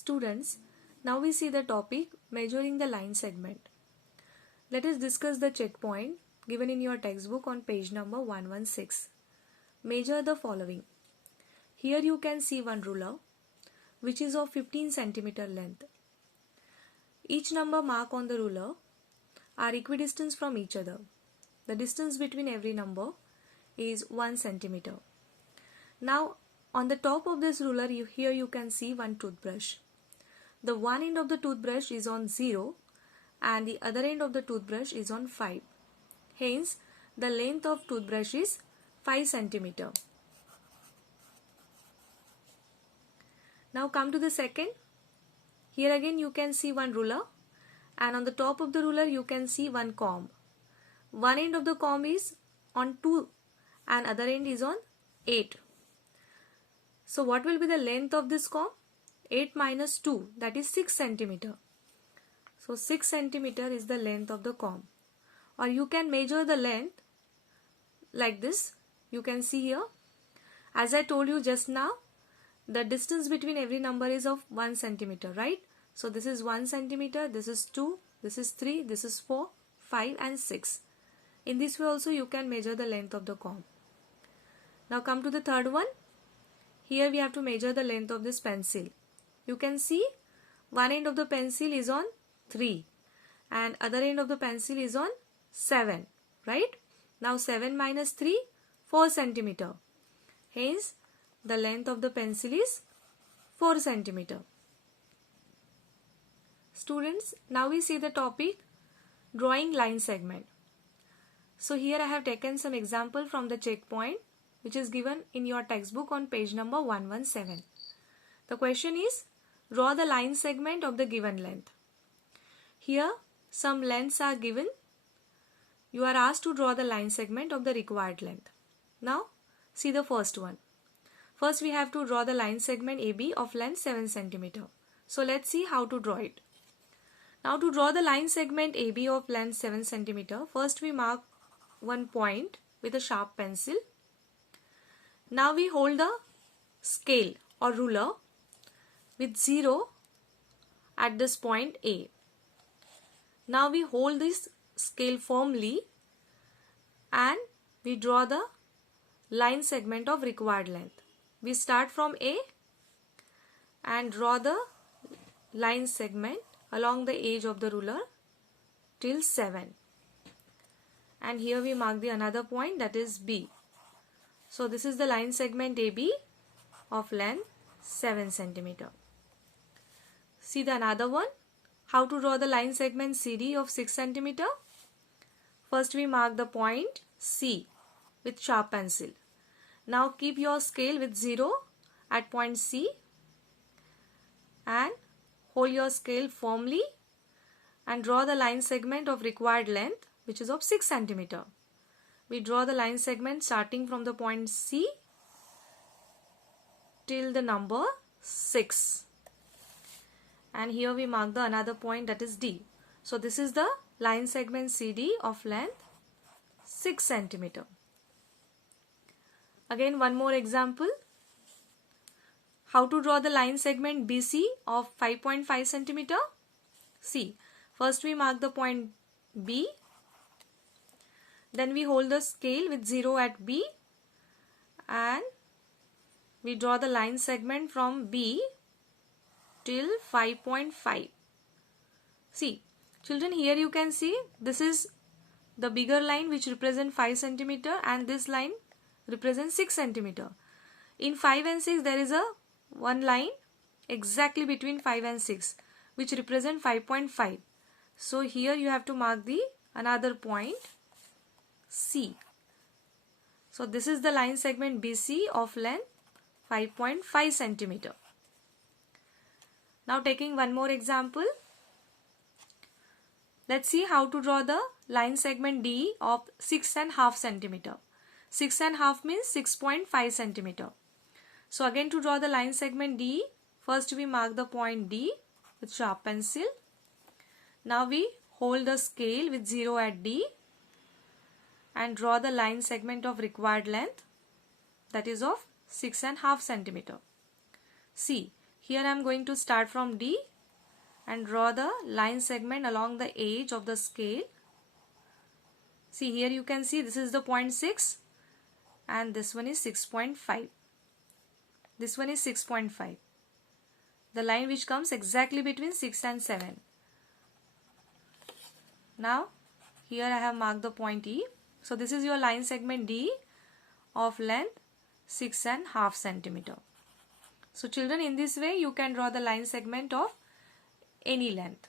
Students, now we see the topic measuring the line segment. Let us discuss the checkpoint given in your textbook on page number 116. Measure the following. Here you can see one ruler which is of 15 cm length. Each number marked on the ruler are equidistant from each other. The distance between every number is 1 cm. Now on the top of this ruler here you can see one toothbrush. The one end of the toothbrush is on 0 and the other end of the toothbrush is on 5. Hence, the length of toothbrush is 5 cm. Now come to the second. Here again you can see one ruler and on the top of the ruler you can see one comb. One end of the comb is on 2 and other end is on 8. So what will be the length of this comb? 8 minus 2, that is 6 cm. So 6 cm is the length of the comb. Or you can measure the length like this. You can see here. As I told you just now, the distance between every number is of 1 cm, right? So this is 1 cm, this is 2, this is 3, this is 4, 5 and 6. In this way also you can measure the length of the comb. Now come to the third one. Here we have to measure the length of this pencil. You can see one end of the pencil is on 3 and other end of the pencil is on 7, right? Now 7 minus 3, 4 cm. Hence, the length of the pencil is 4 cm. Students, now we see the topic drawing line segment. So here I have taken some example from the checkpoint which is given in your textbook on page number 117. The question is, draw the line segment of the given length. Here some lengths are given. You are asked to draw the line segment of the required length. Now see the first one. First we have to draw the line segment AB of length 7 cm. So let's see how to draw it. Now to draw the line segment AB of length 7 cm, first we mark one point with a sharp pencil. Now we hold the scale or ruler with 0 at this point A. Now we hold this scale firmly and we draw the line segment of required length. We start from A and draw the line segment along the edge of the ruler till 7. And here we mark the another point, that is B. So this is the line segment AB of length 7 cm. See the another one. How to draw the line segment CD of 6 cm? First we mark the point C with sharp pencil. Now keep your scale with 0 at point C and hold your scale firmly and draw the line segment of required length which is of 6 cm. We draw the line segment starting from the point C till the number 6. And here we mark the another point, that is D. So this is the line segment CD of length 6 cm. Again one more example. How to draw the line segment BC of 5.5 cm? See, first we mark the point B. Then we hold the scale with 0 at B and we draw the line segment from B till 5.5. See, children, here you can see this is the bigger line which represents 5 cm and this line represents 6 cm. In 5 and 6 there is a one line exactly between 5 and 6 which represent 5.5. So here you have to mark the another point C. So this is the line segment BC of length 5.5 cm. Now taking one more example. Let's see how to draw the line segment D of 6.5 cm. 6.5 means 6.5 cm. So again to draw the line segment D, first we mark the point D with sharp pencil. Now we hold the scale with 0 at D and draw the line segment of required length, that is of 6.5 cm. See, Here I am going to start from D and draw the line segment along the edge of the scale. See, here you can see this is the 0.6 and this one is 6.5. This one is 6.5. The line which comes exactly between 6 and 7. Now here I have marked the point E. So this is your line segment D of length 6.5 centimeter. So children, in this way you can draw the line segment of any length.